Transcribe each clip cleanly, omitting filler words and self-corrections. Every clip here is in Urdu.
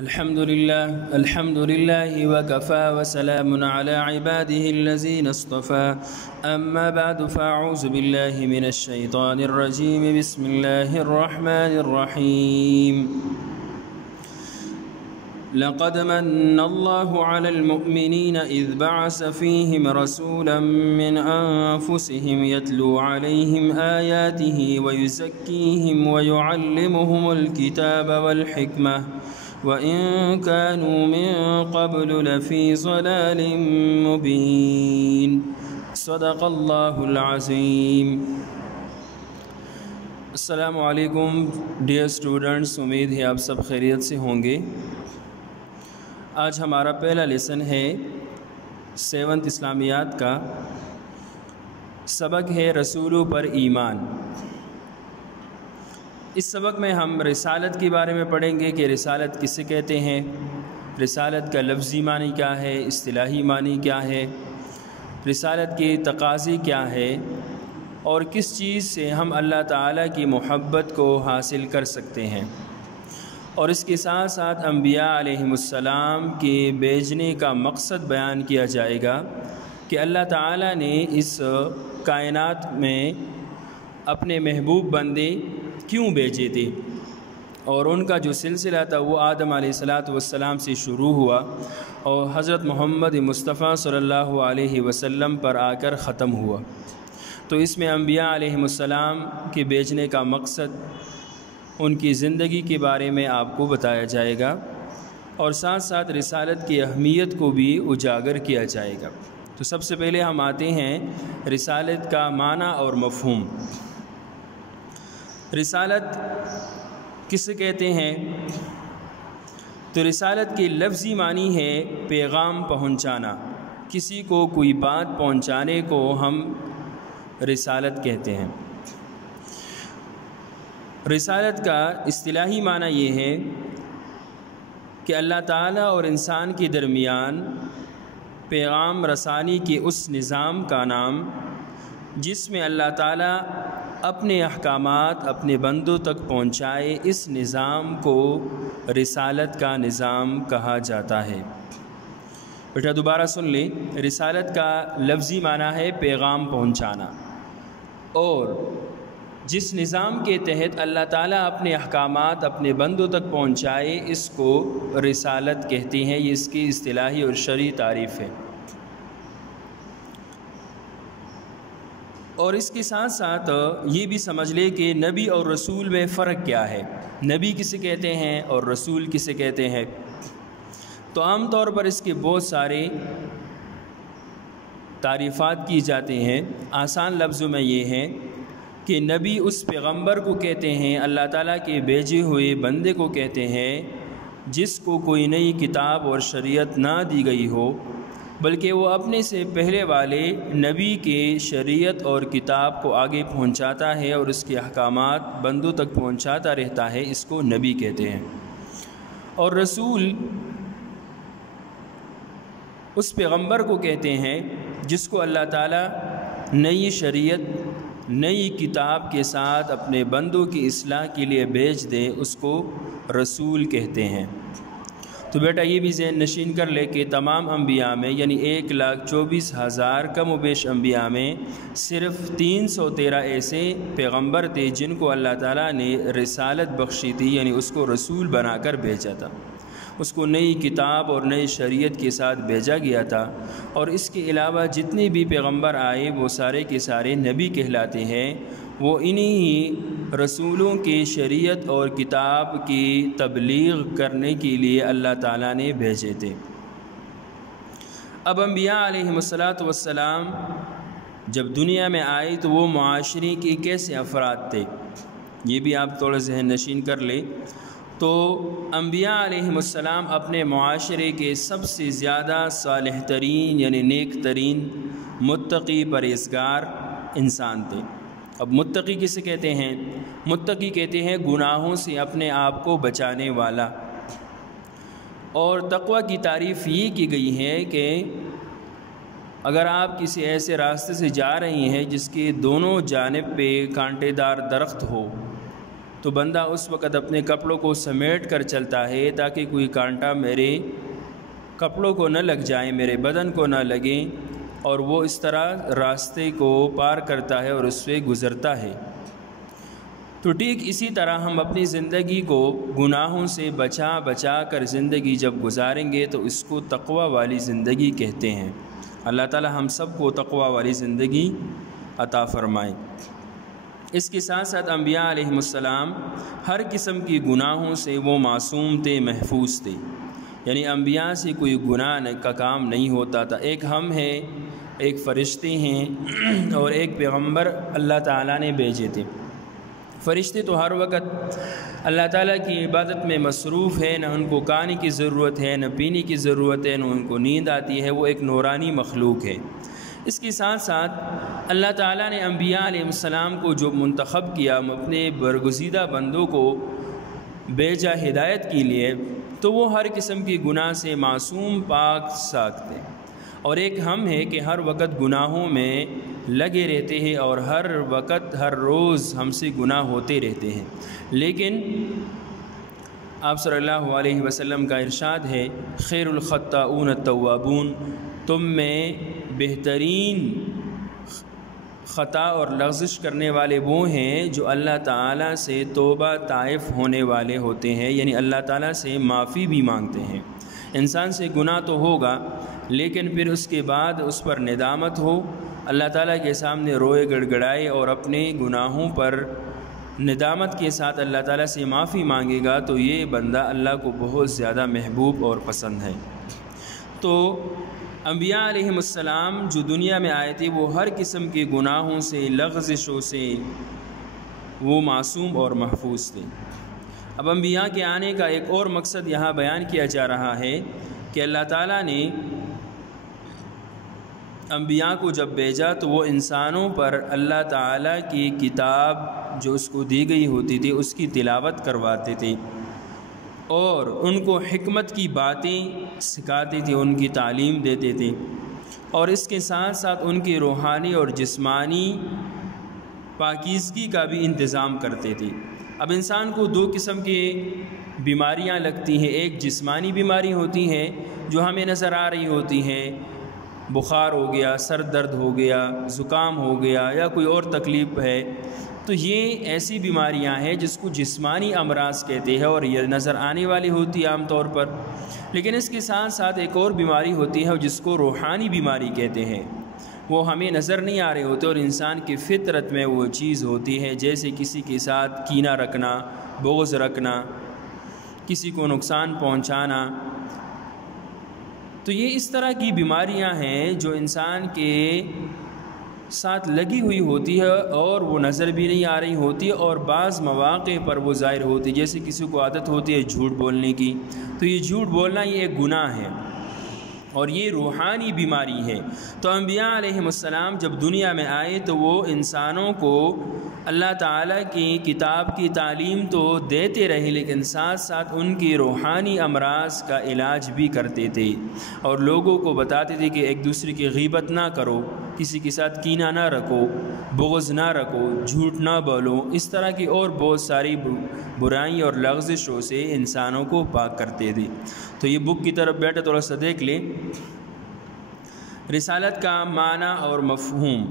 الحمد لله وكفى وسلام على عباده الذين اصطفى أما بعد فأعوذ بالله من الشيطان الرجيم بسم الله الرحمن الرحيم لقد من الله على المؤمنين إذ بعث فيهم رسولا من أنفسهم يتلو عليهم آياته ويزكيهم ويعلمهم الكتاب والحكمة وَإِن كَانُوا مِن قَبْلُ لَفِي ضَلَالٍ مُبِينٍ صدق اللہ العظیم۔ السلام علیکم ڈیئر اسٹوڈنٹس، امید ہے آپ سب خیریت سے ہوں گے۔ آج ہمارا پہلا لیسن ہے 7th اسلامیات کا، سبق ہے رسولوں پر ایمان۔ اس سبق میں ہم رسالت کے بارے میں پڑھیں گے کہ رسالت کسے کہتے ہیں، رسالت کا لفظی معنی کیا ہے، اصطلاحی معنی کیا ہے، رسالت کے تقاضے کیا ہے اور کس چیز سے ہم اللہ تعالیٰ کی محبت کو حاصل کر سکتے ہیں، اور اس کے ساتھ ساتھ انبیاء علیہم السلام کے بھیجنے کا مقصد بیان کیا جائے گا کہ اللہ تعالیٰ نے اس کائنات میں اپنے محبوب بندے کیوں بھیجے تھے، اور ان کا جو سلسلہ تھا وہ آدم علیہ السلام سے شروع ہوا اور حضرت محمد مصطفیٰ صلی اللہ علیہ وسلم پر آ کر ختم ہوا۔ تو اس میں انبیاء علیہم السلام کے بھیجنے کا مقصد، ان کی زندگی کے بارے میں آپ کو بتایا جائے گا، اور ساتھ ساتھ رسالت کی اہمیت کو بھی اجاگر کیا جائے گا۔ تو سب سے پہلے ہم آتے ہیں رسالت کا معنی اور مفہوم۔ رسالت کسے کہتے ہیں؟ تو رسالت کے لفظی معنی ہے پیغام پہنچانا، کسی کو کوئی بات پہنچانے کو ہم رسالت کہتے ہیں۔ رسالت کا اصطلاحی معنی یہ ہے کہ اللہ تعالیٰ اور انسان کے درمیان پیغام رسانی کے اس نظام کا نام جس میں اللہ تعالیٰ اپنے احکامات اپنے بندوں تک پہنچائے، اس نظام کو رسالت کا نظام کہا جاتا ہے۔ بیٹا دوبارہ سن لیں، رسالت کا لفظی معنی ہے پیغام پہنچانا، اور جس نظام کے تحت اللہ تعالیٰ اپنے احکامات اپنے بندوں تک پہنچائے اس کو رسالت کہتے ہیں۔ یہ اس کی اصطلاحی اور شرعی تعریف ہے۔ اور اس کے ساتھ ساتھ یہ بھی سمجھ لے کہ نبی اور رسول میں فرق کیا ہے، نبی کسے کہتے ہیں اور رسول کسے کہتے ہیں۔ تو عام طور پر اس کے بہت سارے تعریفات کی جاتے ہیں۔ آسان لفظوں میں یہ ہے کہ نبی اس پیغمبر کو کہتے ہیں، اللہ تعالیٰ کے بھیجے ہوئے بندے کو کہتے ہیں جس کو کوئی نئی کتاب اور شریعت نہ دی گئی ہو، بلکہ وہ اپنے سے پہلے والے نبی کے شریعت اور کتاب کو آگے پہنچاتا ہے اور اس کے احکامات بندوں تک پہنچاتا رہتا ہے، اس کو نبی کہتے ہیں۔ اور رسول اس پیغمبر کو کہتے ہیں جس کو اللہ تعالیٰ نئی شریعت نئی کتاب کے ساتھ اپنے بندوں کی اصلاح کے لیے بھیج دے، اس کو رسول کہتے ہیں۔ تو بیٹا یہ بھی ذہن نشین کر لے کہ تمام انبیاء میں یعنی 1,24,000 کم و بیش انبیاء میں صرف 313 ایسے پیغمبر تھے جن کو اللہ تعالیٰ نے رسالت بخشی تھی، یعنی اس کو رسول بنا کر بھیجا تھا، اس کو نئی کتاب اور نئی شریعت کے ساتھ بھیجا گیا تھا۔ اور اس کے علاوہ جتنے بھی پیغمبر آئے وہ سارے کے سارے نبی کہلاتے ہیں، وہ انہی رسولوں کے شریعت اور کتاب کی تبلیغ کرنے کے لیے اللہ تعالیٰ نے بھیجے تھے۔ اب انبیاء علیہم السلام جب دنیا میں آئے تو وہ معاشرے کے کیسے افراد تھے، یہ بھی آپ تھوڑا ذہن نشین کر لیں۔ تو انبیاء علیہم السلام اپنے معاشرے کے سب سے زیادہ صالح ترین یعنی نیک ترین متقی پرہیزگار انسان تھے۔ اب متقی کسے کہتے ہیں؟ متقی کہتے ہیں گناہوں سے اپنے آپ کو بچانے والا۔ اور تقوی کی تعریف یہ کی گئی ہے کہ اگر آپ کسی ایسے راستے سے جا رہی ہیں جس کے دونوں جانب پہ کانٹے دار درخت ہو، تو بندہ اس وقت اپنے کپڑوں کو سمیٹ کر چلتا ہے تاکہ کوئی کانٹا میرے کپڑوں کو نہ لگ جائے، میرے بدن کو نہ لگے، اور وہ اس طرح راستے کو پار کرتا ہے اور اس سے گزرتا ہے۔ تو ٹھیک اسی طرح ہم اپنی زندگی کو گناہوں سے بچا بچا کر زندگی جب گزاریں گے تو اس کو تقوی والی زندگی کہتے ہیں۔ اللہ تعالی ہم سب کو تقوی والی زندگی عطا فرمائے۔ اس کے ساتھ ساتھ انبیاء علیہم السلام ہر قسم کی گناہوں سے وہ معصوم تھے، محفوظ تھے، یعنی انبیاء سے کوئی گناہ کا کام نہیں ہوتا تھا۔ ایک ہم ہیں، ایک فرشتے ہیں اور ایک پیغمبر اللہ تعالیٰ نے بھیجے تھے۔ فرشتے تو ہر وقت اللہ تعالیٰ کی عبادت میں مصروف ہے، نہ ان کو کھانے کی ضرورت ہے، نہ پینے کی ضرورت ہے، نہ ان کو نیند آتی ہے، وہ ایک نورانی مخلوق ہے۔ اس کے ساتھ ساتھ اللہ تعالیٰ نے انبیاء علیہ السلام کو جو منتخب کیا، اپنے برگزیدہ بندوں کو بھیجا ہدایت کے لیے، تو وہ ہر قسم کی گناہ سے معصوم پاک صاف تھے۔ اور ایک ہم ہے کہ ہر وقت گناہوں میں لگے رہتے ہیں اور ہر وقت ہر روز ہم سے گناہ ہوتے رہتے ہیں، لیکن آپ صلی اللہ علیہ وسلم کا ارشاد ہے، خیر الخطاؤن التوابون، تم میں بہترین خطا اور لغزش کرنے والے وہ ہیں جو اللہ تعالیٰ سے توبہ طائف ہونے والے ہوتے ہیں، یعنی اللہ تعالیٰ سے معافی بھی مانگتے ہیں۔ انسان سے گناہ تو ہوگا لیکن پھر اس کے بعد اس پر ندامت ہو، اللہ تعالیٰ کے سامنے روئے گڑگڑائے اور اپنے گناہوں پر ندامت کے ساتھ اللہ تعالیٰ سے معافی مانگے گا، تو یہ بندہ اللہ کو بہت زیادہ محبوب اور پسند ہے۔ تو انبیاء علیہم السلام جو دنیا میں آئے تھے وہ ہر قسم کے گناہوں سے، لغزشوں سے وہ معصوم اور محفوظ تھے۔ اب انبیاء کے آنے کا ایک اور مقصد یہاں بیان کیا جا رہا ہے کہ اللہ تعالیٰ نے انبیاء کو جب بھیجا تو وہ انسانوں پر اللہ تعالیٰ کی کتاب جو اس کو دی گئی ہوتی تھی اس کی تلاوت کرواتے تھے اور ان کو حکمت کی باتیں سکھاتے تھے، ان کی تعلیم دیتے تھے، اور اس کے ساتھ ساتھ ان کی روحانی اور جسمانی پاکیزگی کا بھی انتظام کرتے تھے۔ اب انسان کو دو قسم کی بیماریاں لگتی ہیں، ایک جسمانی بیماری ہوتی ہے جو ہمیں نظر آ رہی ہوتی ہے، بخار ہو گیا، سر درد ہو گیا، زکام ہو گیا یا کوئی اور تکلیف ہے، تو یہ ایسی بیماریاں ہیں جس کو جسمانی امراض کہتے ہیں اور یہ نظر آنے والی ہوتی ہے عام طور پر۔ لیکن اس کے ساتھ ساتھ ایک اور بیماری ہوتی ہے جس کو روحانی بیماری کہتے ہیں، وہ ہمیں نظر نہیں آ رہے ہوتے اور انسان کی فطرت میں وہ چیز ہوتی ہے، جیسے کسی کے ساتھ کینہ رکھنا، بغض رکھنا، کسی کو نقصان پہنچانا۔ تو یہ اس طرح کی بیماریاں ہیں جو انسان کے ساتھ لگی ہوئی ہوتی ہے اور وہ نظر بھی نہیں آ رہی ہوتی اور بعض مواقع پر وہ ظاہر ہوتی ہے، جیسے کسی کو عادت ہوتی ہے جھوٹ بولنے کی، تو یہ جھوٹ بولنا یہ ایک گناہ ہے اور یہ روحانی بیماری ہے۔ تو انبیاء علیہم السلام جب دنیا میں آئے تو وہ انسانوں کو اللہ تعالیٰ کی کتاب کی تعلیم تو دیتے رہے، لیکن ساتھ ساتھ ان کی روحانی امراض کا علاج بھی کرتے تھے اور لوگوں کو بتاتے تھے کہ ایک دوسرے کی غیبت نہ کرو، کسی کے ساتھ کینہ نہ رکھو، بغض نہ رکھو، جھوٹ نہ بولو، اس طرح کی اور بہت ساری برائیوں اور لغزشوں سے انسانوں کو پاک کرتے تھے۔ تو یہ بک کی طرف بیٹھے تھوڑا سا دیکھ لیں، رسالت کا معنی اور مفہوم۔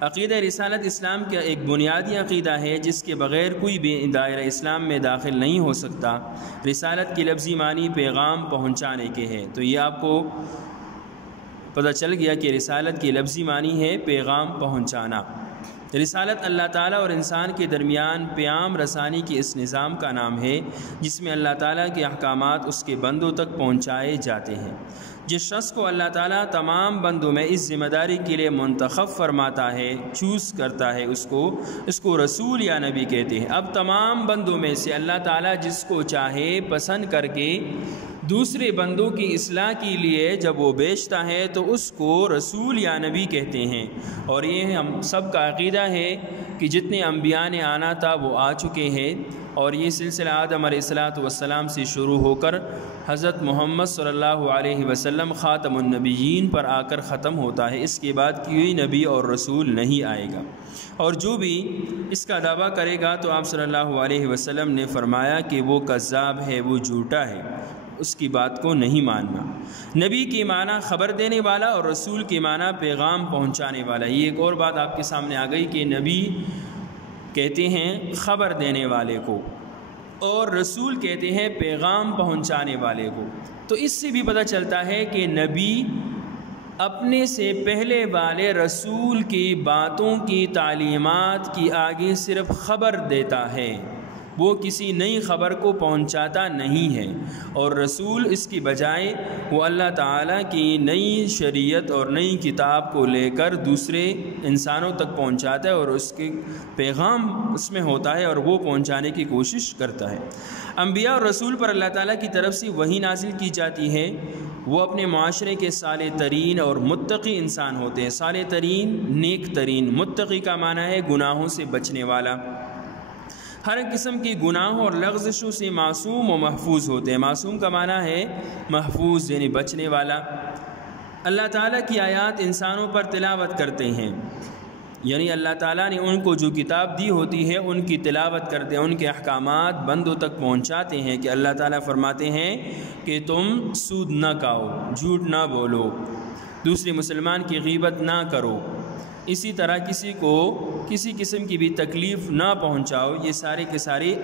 عقیدہ رسالت اسلام کا ایک بنیادی عقیدہ ہے جس کے بغیر کوئی بھی دائرہ اسلام میں داخل نہیں ہو سکتا۔ رسالت کی لفظی معنی پیغام پہنچانے کے ہے، تو یہ آپ کو پتہ چل گیا کہ رسالت کی لفظی معنی ہے پیغام پہنچانا۔ رسالت اللہ تعالیٰ اور انسان کے درمیان پیام رسانی کی اس نظام کا نام ہے جس میں اللہ تعالیٰ کے احکامات اس کے بندوں تک پہنچائے جاتے ہیں۔ جس شخص کو اللہ تعالیٰ تمام بندوں میں اس ذمہ داری کے لیے منتخب فرماتا ہے، چوز کرتا ہے، اس کو رسول یا نبی کہتے ہیں۔ اب تمام بندوں میں سے اللہ تعالیٰ جس کو چاہے پسند کر کے دوسرے بندوں کی اصلاح کے لیے جب وہ بھیجتا ہے تو اس کو رسول یا نبی کہتے ہیں۔ اور یہ ہم سب کا عقیدہ ہے کہ جتنے انبیاء نے آنا تھا وہ آ چکے ہیں اور یہ سلسلہ آدم علیہ السلام سے شروع ہو کر حضرت محمد صلی اللہ علیہ وسلم خاتم النبیین پر آ کر ختم ہوتا ہے۔ اس کے بعد کوئی نبی اور رسول نہیں آئے گا، اور جو بھی اس کا دعویٰ کرے گا تو آپ صلی اللہ علیہ وسلم نے فرمایا کہ وہ کذاب ہے، وہ جھوٹا ہے، اس کی بات کو نہیں ماننا۔ نبی کے معنی خبر دینے والا اور رسول کے معنی پیغام پہنچانے والا۔ یہ ایک اور بات آپ کے سامنے آ گئی کہ نبی کہتے ہیں خبر دینے والے کو اور رسول کہتے ہیں پیغام پہنچانے والے کو۔ تو اس سے بھی پتہ چلتا ہے کہ نبی اپنے سے پہلے والے رسول کی باتوں کی تعلیمات کی آگے صرف خبر دیتا ہے، وہ کسی نئی خبر کو پہنچاتا نہیں ہے، اور رسول اس کی بجائے وہ اللہ تعالیٰ کی نئی شریعت اور نئی کتاب کو لے کر دوسرے انسانوں تک پہنچاتا ہے، اور اس کے پیغام اس میں ہوتا ہے اور وہ پہنچانے کی کوشش کرتا ہے۔ انبیاء اور رسول پر اللہ تعالیٰ کی طرف سے وحی نازل کی جاتی ہے، وہ اپنے معاشرے کے صالح ترین اور متقی انسان ہوتے ہیں۔ صالح ترین، نیک ترین، متقی کا معنی ہے گناہوں سے بچنے والا، ہر قسم کی گناہوں اور لغزشوں سے معصوم و محفوظ ہوتے ہیں۔ معصوم کا معنی ہے محفوظ، یعنی بچنے والا۔ اللہ تعالیٰ کی آیات انسانوں پر تلاوت کرتے ہیں، یعنی اللہ تعالیٰ نے ان کو جو کتاب دی ہوتی ہے ان کی تلاوت کرتے ہیں، ان کے احکامات بندوں تک پہنچاتے ہیں کہ اللہ تعالیٰ فرماتے ہیں کہ تم سود نہ کھاؤ، جھوٹ نہ بولو، دوسرے مسلمان کی غیبت نہ کرو، اسی طرح کسی کو کسی قسم کی بھی تکلیف نہ پہنچاؤ۔ یہ سارے کے سارے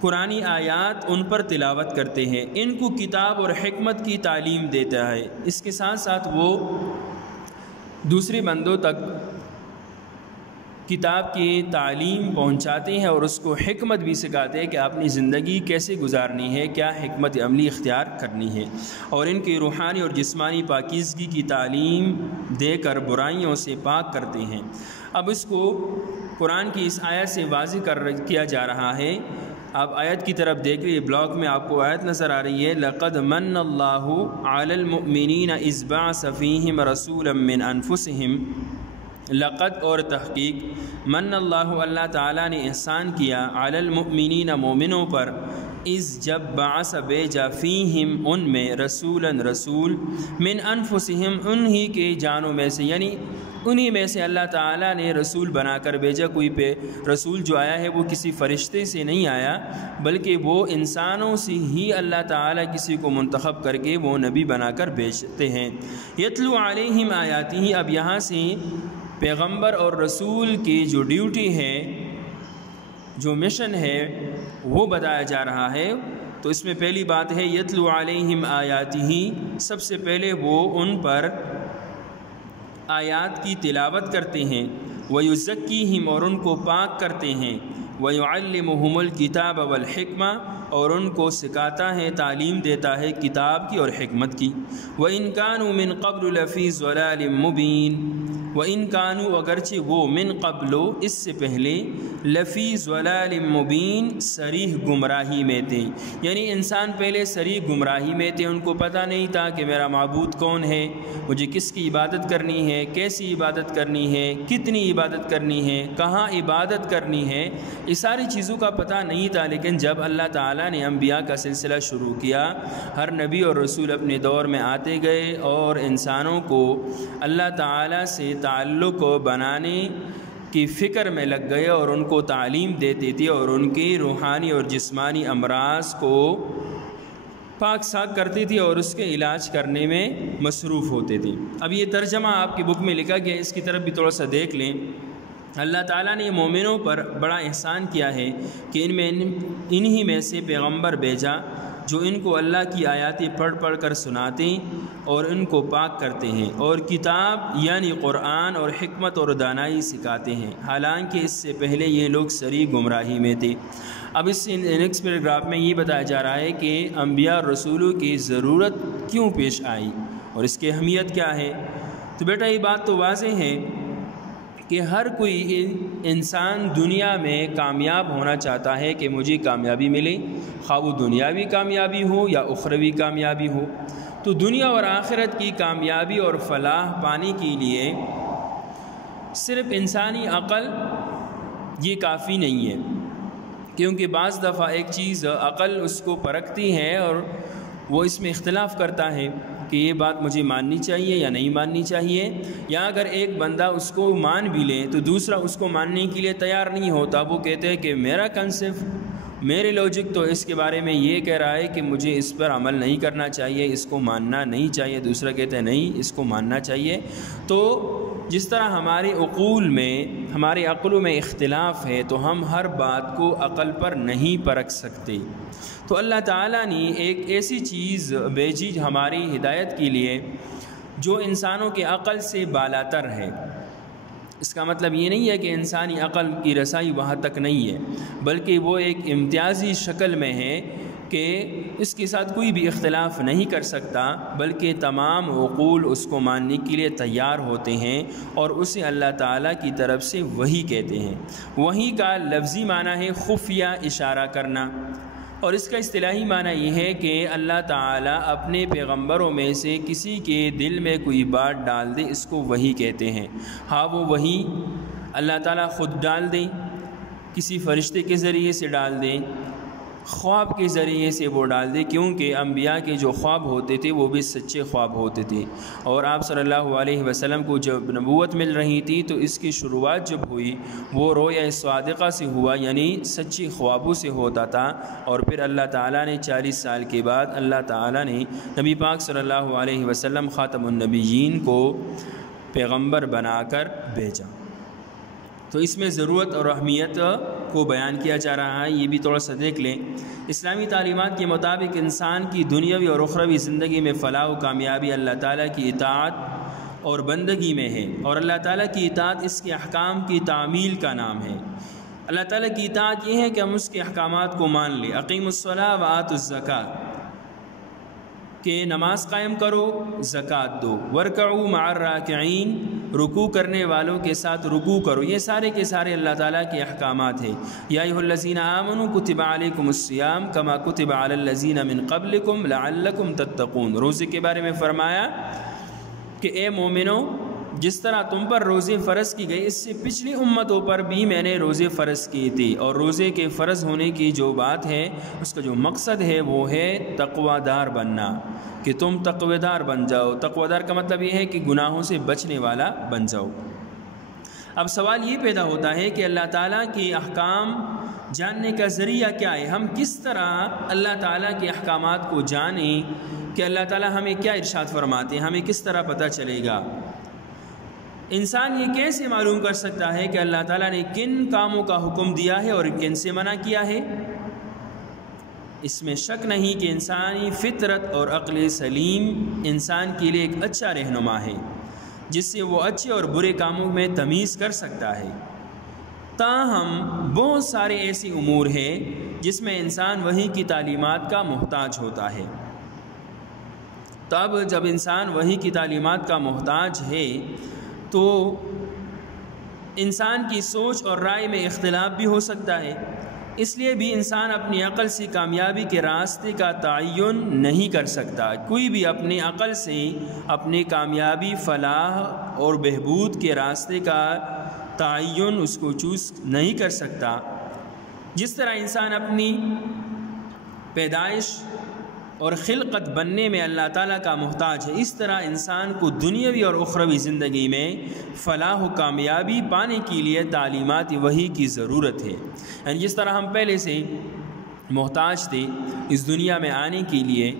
قرآنی آیات ان پر تلاوت کرتے ہیں، ان کو کتاب اور حکمت کی تعلیم دیتا ہے۔ اس کے ساتھ ساتھ وہ دوسرے بندوں تک کتاب کی تعلیم پہنچاتے ہیں اور اس کو حکمت بھی سکھاتے ہیں کہ اپنی زندگی کیسے گزارنی ہے، کیا حکمت عملی اختیار کرنی ہے، اور ان کی روحانی اور جسمانی پاکیزگی کی تعلیم دے کر برائیوں سے پاک کرتے ہیں۔ اب اس کو قرآن کی اس آیت سے واضح کیا جا رہا ہے۔ آپ آیت کی طرف دیکھ لیے، بلاک میں آپ کو آیت نظر آ رہی ہے، لَقَدْ مَنَّ اللَّهُ عَلَى الْمُؤْمِنِينَ إِذْ بَعَثَ فِيهِمْ رَسُولًا مِّنْ أَنفُسِهِمْ۔ لقد اور تحقیق، من اللہ تعالیٰ نے احسان کیا، علی المؤمنین مومنوں پر، اذ جب بعث بھیجا، فیہم ان میں، رسول من انفسہم انہی کے جانوں میں سے، یعنی انہی میں سے اللہ تعالیٰ نے رسول بنا کر بھیجا۔ کوئی رسول جو آیا ہے وہ کسی فرشتے سے نہیں آیا، بلکہ وہ انسانوں سے ہی اللہ تعالیٰ کسی کو منتخب کر کے وہ نبی بنا کر بھیجتے ہیں۔ یتلو علیہم آیاتہ، اب یہاں سے پیغمبر اور رسول کی جو ڈیوٹی ہے، جو مشن ہے، وہ بتایا جا رہا ہے۔ تو اس میں پہلی بات ہے یتلو علیہم آیاتہ، سب سے پہلے وہ ان پر آیات کی تلاوت کرتے ہیں، ویزکیہم، اور ان کو پاک کرتے ہیں، ویعلمہم الکتاب والحکمہ، اور ان کو سکھاتا ہے، تعلیم دیتا ہے کتاب کی اور حکمت کی۔ وَإِن كَانُوا مِن قَبْلُ لَفِي ضَلَالٍ مُّبِينٍ، وَإِن كَانُوا، اگرچہ وہ، من قبل، اس سے پہلے، لفی ضلال مبین، صریح گمراہی میں تھے، یعنی انسان پہلے صریح گمراہی میں تھے، ان کو پتہ نہیں تھا کہ میرا معبود کون ہے، مجھے کس کی عبادت کرنی ہے، کیسی عبادت کرنی ہے، کتنی عبادت کرنی ہے، کہاں عبادت کرنی ہے، یہ ساری چیزوں کا پتہ نہیں تھا۔ لیکن جب اللہ تعالیٰ نے انبیاء کا سلسلہ شروع کیا، ہر نبی اور رسول اپنے دور میں آتے گئے اور انسانوں کو اللہ تعالیٰ سے تعلق بنانے کی فکر میں لگ گئے اور ان کو تعلیم دیتے تھے اور ان کے روحانی اور جسمانی امراض کو پاک صاف کرتے تھے اور اس کے علاج کرنے میں مصروف ہوتے تھے۔ اب یہ ترجمہ آپ کی بک میں لکھا گیا، اس کی طرف بھی تھوڑا سا دیکھ لیں۔ اللہ تعالیٰ نے مومنوں پر بڑا احسان کیا ہے کہ انہی میں سے پیغمبر بھیجا جو ان کو اللہ کی آیاتیں پڑھ پڑھ کر سناتے اور ان کو پاک کرتے ہیں، اور کتاب یعنی قرآن اور حکمت اور دانائی سکھاتے ہیں، حالانکہ اس سے پہلے یہ لوگ صریح گمراہی میں تھے۔ اب اس نیکسٹ پیراگراف میں یہ بتایا جا رہا ہے کہ انبیاء اور رسولوں کی ضرورت کیوں پیش آئی اور اس کی اہمیت کیا ہے۔ تو بیٹا یہ بات تو واضح ہے کہ ہر کوئی انسان دنیا میں کامیاب ہونا چاہتا ہے کہ مجھے کامیابی ملے، خواہ وہ دنیاوی کامیابی ہو یا اخروی کامیابی ہو۔ تو دنیا اور آخرت کی کامیابی اور فلاح پانے کے لیے صرف انسانی عقل یہ کافی نہیں ہے، کیونکہ بعض دفعہ ایک چیز عقل اس کو پرکھتی ہے اور وہ اس میں اختلاف کرتا ہے کہ یہ بات مجھے ماننی چاہیے یا نہیں ماننی چاہیے، یا اگر ایک بندہ اس کو مان بھی لے تو دوسرا اس کو ماننے کے لیے تیار نہیں ہوتا، وہ کہتے ہیں کہ میرا کنسیپٹ، میرے لاجک تو اس کے بارے میں یہ کہہ رہا ہے کہ مجھے اس پر عمل نہیں کرنا چاہیے، اس کو ماننا نہیں چاہیے، دوسرا کہتے ہیں نہیں اس کو ماننا چاہیے۔ تو جس طرح ہمارے ہمارے عقلوں میں اختلاف ہے تو ہم ہر بات کو عقل پر نہیں پرکھ سکتے۔ تو اللہ تعالیٰ نے ایک ایسی چیز بھیجی ہماری ہدایت کے لیے جو انسانوں کے عقل سے بالاتر ہے۔ اس کا مطلب یہ نہیں ہے کہ انسانی عقل کی رسائی وہاں تک نہیں ہے، بلکہ وہ ایک امتیازی شکل میں ہے کہ اس کے ساتھ کوئی بھی اختلاف نہیں کر سکتا، بلکہ تمام عقول اس کو ماننے کے لیے تیار ہوتے ہیں، اور اسے اللہ تعالیٰ کی طرف سے وحی کہتے ہیں۔ وحی کا لفظی معنی ہے خفیہ اشارہ کرنا، اور اس کا اصطلاحی معنی یہ ہے کہ اللہ تعالیٰ اپنے پیغمبروں میں سے کسی کے دل میں کوئی بات ڈال دے، اس کو وحی کہتے ہیں۔ ہاں وہ وحی اللہ تعالیٰ خود ڈال دیں، کسی فرشتے کے ذریعے سے ڈال دیں، خواب کے ذریعے سے وہ ڈال دے، کیونکہ انبیاء کے جو خواب ہوتے تھے وہ بھی سچے خواب ہوتے تھے، اور آپ صلی اللہ علیہ وسلم کو جب نبوت مل رہی تھی تو اس کی شروعات جب ہوئی وہ رویا صادقہ سے ہوا، یعنی سچی خوابوں سے ہوتا تھا، اور پھر اللہ تعالیٰ نے 40 سال کے بعد اللہ تعالیٰ نے نبی پاک صلی اللہ علیہ وسلم خاتم النبیین کو پیغمبر بنا کر بھیجا۔ تو اس میں ضرورت اور اہمیت کو بیان کیا جا رہا ہے، یہ بھی تھوڑا سا دیکھ لیں۔ اسلامی تعلیمات کے مطابق انسان کی دنیاوی اور اخروی زندگی میں فلاح و کامیابی اللہ تعالیٰ کی اطاعت اور بندگی میں ہے، اور اللہ تعالیٰ کی اطاعت اس کے احکام کی تعمیل کا نام ہے۔ اللہ تعالیٰ کی اطاعت یہ ہے کہ ہم اس کے احکامات کو مان لیں۔ اقیموا الصلاۃ وآتوا الزکاۃ، کہ نماز قائم کرو، زکوٰۃ دو، ورکعوا مع الراکعین، رکوع کرنے والوں کے ساتھ رکوع کرو۔ یہ سارے کے سارے اللہ تعالیٰ کے احکامات ہیں۔ یا ایھا الذین آمنوا کتب علیکم الصیام کما کتب علی الذین من قبلکم لعلکم تتقون۔ روزے کے بارے میں فرمایا کہ اے مومنو، جس طرح تم پر روزے فرض کی گئی، اس سے پچھلی امتوں پر بھی میں نے روزے فرض کی تھی، اور روزے کے فرض ہونے کی جو بات ہے اس کا جو مقصد ہے وہ ہے تقوی دار بننا، کہ تم تقوی دار بن جاؤ۔ تقوی دار کا مطلب یہ ہے کہ گناہوں سے بچنے والا بن جاؤ۔ اب سوال یہ پیدا ہوتا ہے کہ اللہ تعالیٰ کے احکام جاننے کا ذریعہ کیا ہے؟ ہم کس طرح اللہ تعالیٰ کے احکامات کو جانیں کہ اللہ تعالیٰ ہمیں کیا ارشاد فرماتے ہیں، ہمیں کس طرح پتہ چلے گا؟ انسان یہ کیسے معلوم کر سکتا ہے کہ اللہ تعالیٰ نے کن کاموں کا حکم دیا ہے اور کن سے منع کیا ہے؟ اس میں شک نہیں کہ انسانی فطرت اور عقل سلیم انسان کے لیے ایک اچھا رہنما ہے، جس سے وہ اچھے اور برے کاموں میں تمیز کر سکتا ہے۔ تاہم بہت سارے ایسے امور ہیں جس میں انسان وحی کی تعلیمات کا محتاج ہوتا ہے۔ تب جب انسان وحی کی تعلیمات کا محتاج ہے تو انسان کی سوچ اور رائے میں اختلاف بھی ہو سکتا ہے، اس لیے بھی انسان اپنی عقل سے کامیابی کے راستے کا تعین نہیں کر سکتا۔ کوئی بھی اپنی عقل سے اپنی کامیابی، فلاح اور بہبود کے راستے کا تعین اس کو چوز نہیں کر سکتا۔ جس طرح انسان اپنی پیدائش اور خلقت بننے میں اللہ تعالیٰ کا محتاج ہے، اس طرح انسان کو دنیاوی اور اخروی زندگی میں فلاح و کامیابی پانے کے لیے تعلیمات وحی کی ضرورت ہے۔ یعنی جس طرح ہم پہلے سے محتاج تھے اس دنیا میں آنے کے لیے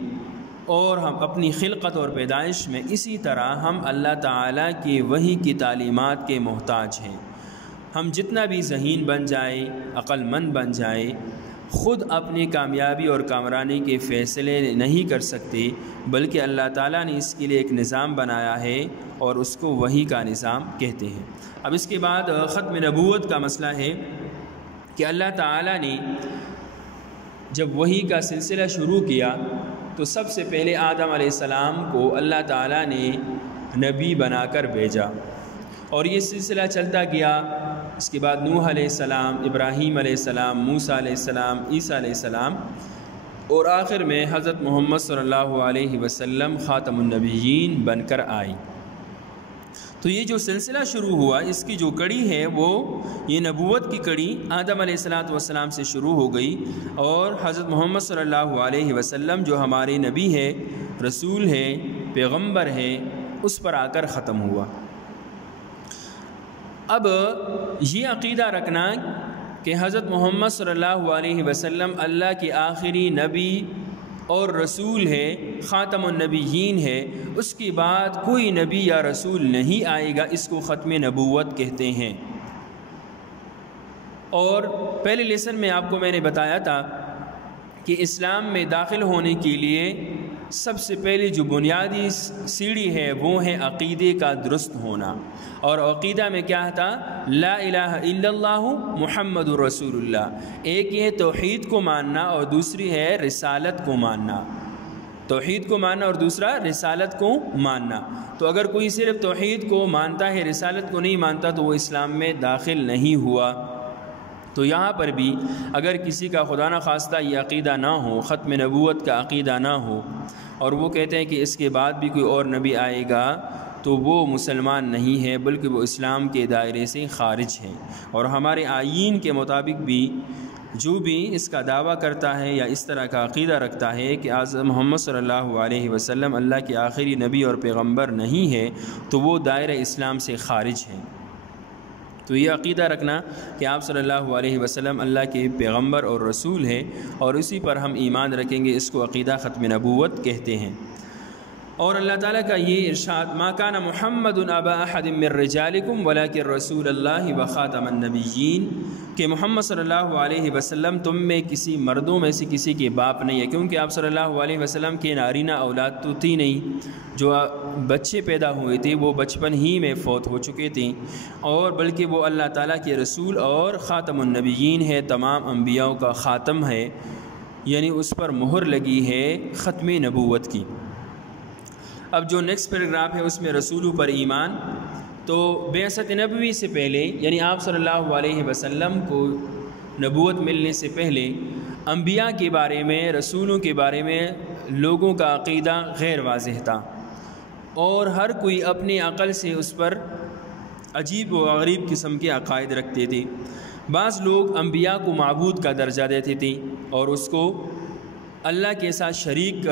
اور ہم اپنی خلقت اور پیدائش میں، اسی طرح ہم اللہ تعالیٰ کی وحی کی تعلیمات کے محتاج ہیں۔ ہم جتنا بھی ذہین بن جائے، عقل مند بن جائے، خود اپنی کامیابی اور کامرانی کے فیصلے نہیں کر سکتے، بلکہ اللہ تعالیٰ نے اس کے لیے ایک نظام بنایا ہے اور اس کو وحی کا نظام کہتے ہیں۔ اب اس کے بعد ختم نبوت کا مسئلہ ہے کہ اللہ تعالیٰ نے جب وحی کا سلسلہ شروع کیا تو سب سے پہلے آدم علیہ السلام کو اللہ تعالیٰ نے نبی بنا کر بھیجا، اور یہ سلسلہ چلتا گیا۔ اس کے بعد نوح علیہ السلام، ابراہیم علیہ السلام، موسیٰ علیہ السلام، عیسیٰ علیہ السلام، اور آخر میں حضرت محمد صلی اللہ علیہ وسلم خاتم النبیین بن کر آئی۔ تو یہ جو سلسلہ شروع ہوا اس کی جو کڑی ہے وہ یہ نبوت کی کڑی آدم علیہ السلام سے شروع ہو گئی، اور حضرت محمد صلی اللہ علیہ وسلم جو ہمارے نبی ہے، رسول ہے، پیغمبر ہے، اس پر آ کر ختم ہوا۔ اب یہ عقیدہ رکھنا کہ حضرت محمد صلی اللہ علیہ وسلم اللہ کے آخری نبی اور رسول ہے، خاتم النبیین ہے، اس کے بعد کوئی نبی یا رسول نہیں آئے گا، اس کو ختم نبوت کہتے ہیں۔ اور پہلے لیسن میں آپ کو میں نے بتایا تھا کہ اسلام میں داخل ہونے کے لیے سب سے پہلے جو بنیادی سیڑھی ہے وہ ہے عقیدے کا درست ہونا، اور عقیدہ میں کیا تھا؟ لا الہ الا اللہ محمد رسول اللہ۔ ایک یہ توحید کو ماننا اور دوسری ہے رسالت کو ماننا، توحید کو ماننا اور دوسرا رسالت کو ماننا۔ تو اگر کوئی صرف توحید کو مانتا ہے، رسالت کو نہیں مانتا، تو وہ اسلام میں داخل نہیں ہوا۔ تو یہاں پر بھی اگر کسی کا خدا نخواستہ یہ عقیدہ نہ ہو، ختم نبوت کا عقیدہ نہ ہو، اور وہ کہتے ہیں کہ اس کے بعد بھی کوئی اور نبی آئے گا، تو وہ مسلمان نہیں ہے، بلکہ وہ اسلام کے دائرے سے خارج ہے۔ اور ہمارے آئین کے مطابق بھی جو بھی اس کا دعویٰ کرتا ہے یا اس طرح کا عقیدہ رکھتا ہے کہ اعظم محمد صلی اللہ علیہ وسلم اللہ کے آخری نبی اور پیغمبر نہیں ہے، تو وہ دائرہ اسلام سے خارج ہے۔ تو یہ عقیدہ رکھنا کہ آپ صلی اللہ علیہ وسلم اللہ کے پیغمبر اور رسول ہے، اور اسی پر ہم ایمان رکھیں گے، اس کو عقیدہ ختم نبوت کہتے ہیں۔ اور اللہ تعالیٰ کا یہ ارشاد، ما کان محمد ابا احد من رجالکم ولکن رسول اللہ وخاتم النبیین، کہ محمد صلی اللہ علیہ وسلم تم میں کسی مردوں میں سے کسی کے باپ نہیں ہے، کیونکہ آپ صلی اللہ علیہ وسلم کے نارینہ اولاد تو تھی نہیں، جو بچے پیدا ہوئے تھے وہ بچپن ہی میں فوت ہو چکے تھے، اور بلکہ وہ اللہ تعالیٰ کے رسول اور خاتم النبیین ہے، تمام انبیاء کا خاتم ہے، یعنی اس پر مہر لگی ہے ختم نبوت کی۔ اب جو نیکسٹ پیراگراف ہے اس میں رسولوں پر ایمان، تو بعثت نبوی سے پہلے، یعنی آپ صلی اللہ علیہ وسلم کو نبوت ملنے سے پہلے انبیاء کے بارے میں، رسولوں کے بارے میں لوگوں کا عقیدہ غیر واضح تھا، اور ہر کوئی اپنی عقل سے اس پر عجیب و غریب قسم کے عقائد رکھتے تھے۔ بعض لوگ انبیاء کو معبود کا درجہ دیتے تھے اور اس کو اللہ کے ساتھ شریک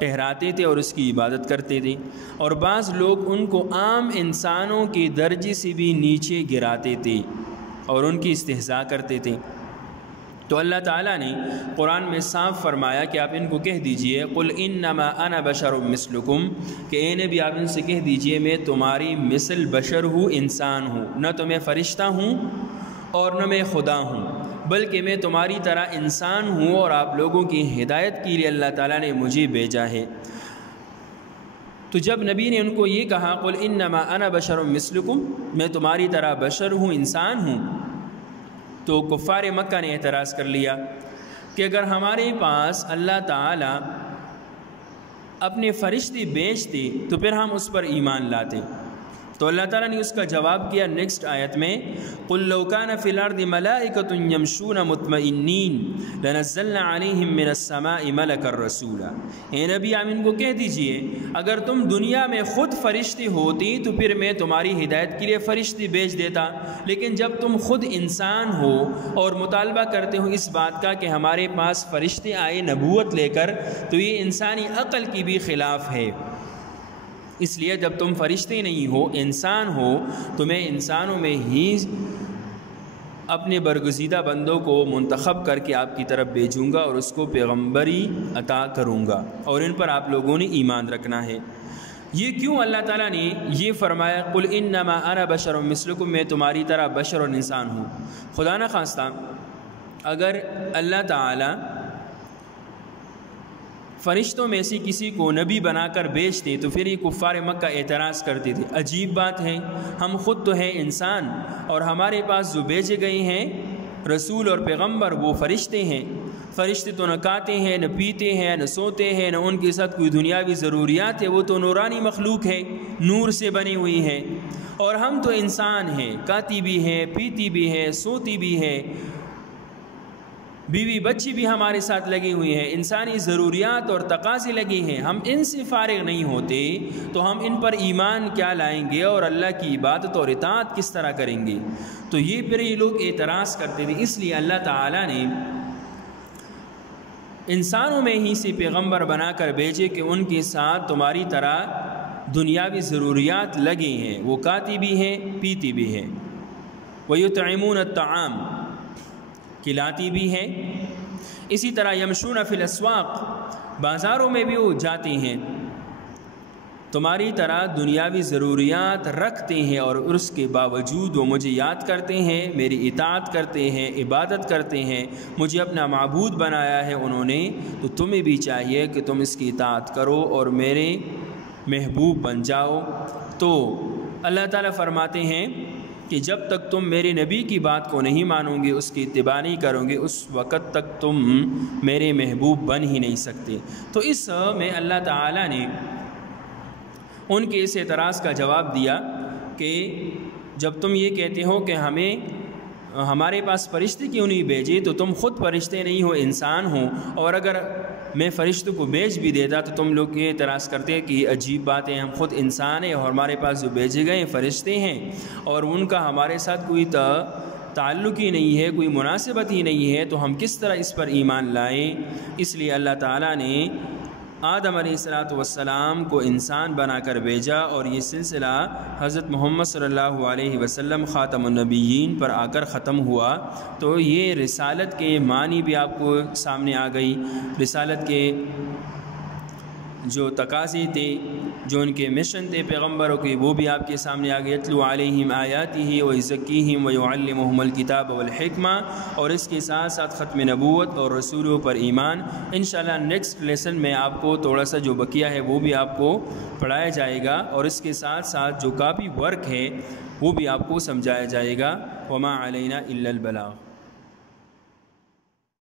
ٹھہراتے تھے اور اس کی عبادت کرتے تھے، اور بعض لوگ ان کو عام انسانوں کے درجے سے بھی نیچے گراتے تھے اور ان کی استہزاء کرتے تھے۔ تو اللہ تعالیٰ نے قرآن میں صاف فرمایا کہ آپ ان کو کہہ دیجئے، قل انما انا بشر مثلکم، کہ اے نبی آپ ان سے کہہ دیجئے میں تمہاری مثل بشر ہوں، انسان ہوں، نہ تو میں فرشتہ ہوں اور نہ میں خدا ہوں، بلکہ میں تمہاری طرح انسان ہوں، اور آپ لوگوں کی ہدایت کے لیے اللہ تعالیٰ نے مجھے بھیجا ہے۔ تو جب نبی نے ان کو یہ کہا قل انما انا بشر مثلکم، میں تمہاری طرح بشر ہوں، انسان ہوں، تو کفار مکہ نے اعتراض کر لیا کہ اگر ہمارے پاس اللہ تعالیٰ اپنے فرشتے بھیجتے تو پھر ہم اس پر ایمان لاتے۔ تو اللہ تعالیٰ نے اس کا جواب کیا نیکسٹ آیت میں، قُلْ لَوْ كَانَ فِي الْأَرْضِ مَلَائِكَةٌ يَمْشُونَ مُطْمَئِنِّينَ لَنَزَّلْنَا عَلَيْهِمْ مِنَ السَّمَاءِ مَلَكًا رَسُولًا۔ اے نبی آپ ان کو کہہ دیجئے اگر تم دنیا میں خود فرشتے ہوتی تو پھر میں تمہاری ہدایت کے لیے فرشتے بھیج دیتا، لیکن جب تم خود انسان ہو اور مطالبہ کرتے ہو اس بات کا کہ ہمارے پاس فرشتے آئے نبوت لے کر، تو یہ انسانی عقل کی بھی خلاف ہے۔ اس لیے جب تم فرشتے نہیں ہو، انسان ہو، تو میں انسانوں میں ہی اپنے برگزیدہ بندوں کو منتخب کر کے آپ کی طرف بھیجوں گا اور اس کو پیغمبری عطا کروں گا، اور ان پر آپ لوگوں نے ایمان رکھنا ہے۔ یہ کیوں اللہ تعالیٰ نے یہ فرمایا قل انما انا بشر مثلکم، میں تمہاری طرح بشر اور انسان ہوں؟ خدا نخواستہ اگر اللہ تعالیٰ فرشتوں میں سے کسی کو نبی بنا کر بھیجتے تو پھر یہ کفار مکہ اعتراض کرتے تھے، عجیب بات ہے، ہم خود تو ہیں انسان اور ہمارے پاس جو بھیجے گئے ہیں رسول اور پیغمبر وہ فرشتے ہیں، فرشتے تو نہ کھاتے ہیں، نہ پیتے ہیں، نہ سوتے ہیں، نہ ان کے ساتھ کوئی دنیاوی ضروریات ہے، وہ تو نورانی مخلوق ہے، نور سے بنی ہوئی ہے، اور ہم تو انسان ہیں، کھاتی بھی ہیں، پیتی بھی ہیں، سوتی بھی ہیں، بیوی بچی بھی ہمارے ساتھ لگی ہوئی ہیں، انسانی ضروریات اور تقاضے لگے ہیں، ہم ان سے فارغ نہیں ہوتے تو ہم ان پر ایمان کیا لائیں گے اور اللہ کی عبادت اور اطاعت کس طرح کریں گے؟ تو یہ لوگ اعتراض کرتے تھے، اس لیے اللہ تعالیٰ نے انسانوں میں ہی سے پیغمبر بنا کر بھیجے کہ ان کے ساتھ تمہاری طرح دنیاوی ضروریات لگے ہیں، وہ کھاتی بھی ہیں پیتی بھی ہیں، وَيُطْعِمُونَ الطَّعَامَ، کھلاتی بھی ہیں، اسی طرح یمشون فی الاسواق، بازاروں میں بھی وہ جاتے ہیں، تمہاری طرح دنیاوی ضروریات رکھتے ہیں اور اس کے باوجود وہ مجھے یاد کرتے ہیں، میری اطاعت کرتے ہیں، عبادت کرتے ہیں، مجھے اپنا معبود بنایا ہے انہوں نے، تو تمہیں بھی چاہیے کہ تم اس کی اطاعت کرو اور میرے محبوب بن جاؤ۔ تو اللہ تعالیٰ فرماتے ہیں کہ جب تک تم میرے نبی کی بات کو نہیں مانو گے، اس کی اتباع نہیں کرو گے، اس وقت تک تم میرے محبوب بن ہی نہیں سکتے۔ تو اس میں اللہ تعالیٰ نے ان کے اس اعتراض کا جواب دیا کہ جب تم یہ کہتے ہو کہ ہمارے پاس فرشتے کیوں نہیں بھیجے، تو تم خود فرشتے نہیں ہو، انسان ہو، اور اگر میں فرشتوں کو بھیج بھی دیتا تو تم لوگ یہ اعتراض کرتے ہیں کہ یہ عجیب بات ہے، ہم خود انسان ہیں اور ہمارے پاس جو بھیجے گئے فرشتے ہیں اور ان کا ہمارے ساتھ کوئی تعلق ہی نہیں ہے، کوئی مناسبت ہی نہیں ہے، تو ہم کس طرح اس پر ایمان لائیں؟ اس لیے اللہ تعالیٰ نے آدم علیہ السلام کو انسان بنا کر بھیجا، اور یہ سلسلہ حضرت محمد صلی اللہ علیہ وسلم خاتم النبیین پر آ کر ختم ہوا۔ تو یہ رسالت کے معنی بھی آپ کو سامنے آ گئی، رسالت کے جو تقاضے تھے، جو ان کے مشن تھے پیغمبروں کے، وہ بھی آپ کے سامنے آ گئے۔ یتلو علیہم آیاتہ ویزکیہم ویعلمہم الکتاب والحکمہ، اور اس کے ساتھ ساتھ ختم نبوت اور رسولوں پر ایمان۔ انشاءاللہ نیکسٹ لیسن میں آپ کو تھوڑا سا جو بقیہ ہے وہ بھی آپ کو پڑھایا جائے گا، اور اس کے ساتھ ساتھ جو کافی ورک ہے وہ بھی آپ کو سمجھایا جائے گا۔ وما علینا الا البلاغ۔